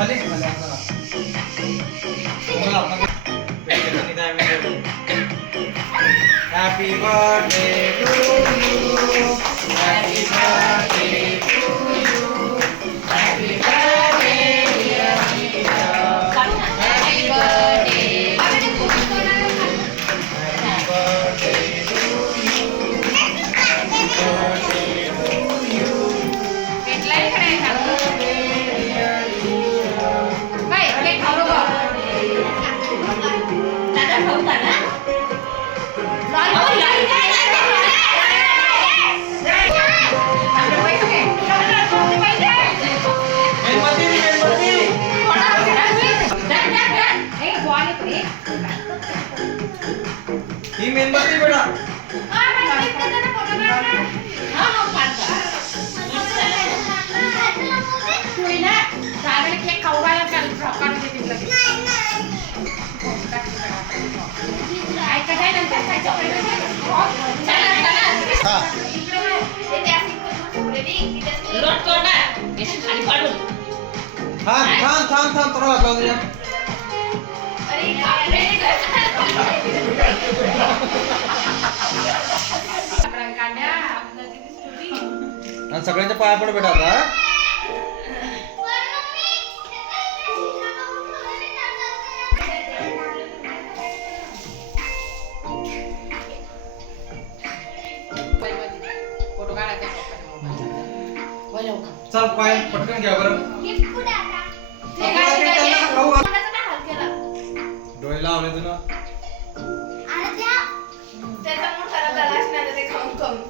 खाली खाली आपला happy birthday to you happy birthday to you happy birthday dear Neeta happy birthday happy birthday to you happy birthday to you કેટલાય કરાય ભાઈ કે ખાવ ગો દાદા ખાવતા ના લઈ ही मेणबत्ती बेटा थांब थोडा हात लावून द्या आणि सगळ्यांच्या पाया पड बेटा आता चल पाय पटकन घ्या बरं डोळे लावले तुला त्याचा मूड खराब झाला असणार ते खाऊन खाऊन